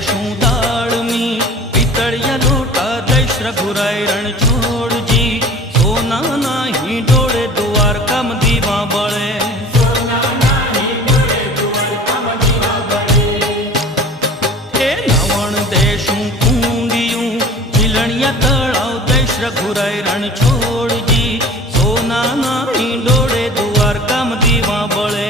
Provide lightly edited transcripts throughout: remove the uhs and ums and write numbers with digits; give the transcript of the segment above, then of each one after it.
देशूं दाळ मी पितळिया लोटा देश रघुराय रण छोड़जी सोना नाही डोळे द्वारका में दीवा बळे देशूं कूंडियूं चिलणिया तळाव देश रघुराय रण छोड़जी सोना नाही डोळे द्वारका में दीवा बळे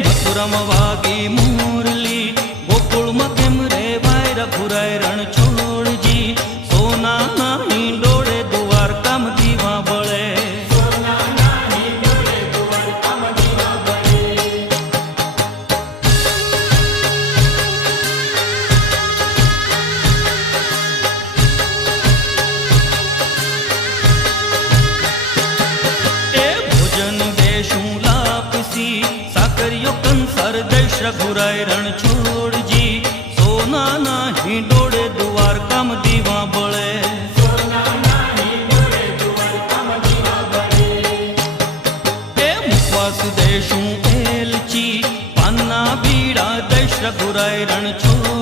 मथुरम वागी मुरली गोकुल में केम रेवाय रघुराय रण छोड़जी सोना नाही डोळे द्वारका में दीवा बळे साकरियो कंसर देश रघुराय रण छोड़जी सोना नाही डोळे द्वारका में दीवा बळे मुखवास देशूं एलची पाना बीड़ा देश रघुराय रण छोड़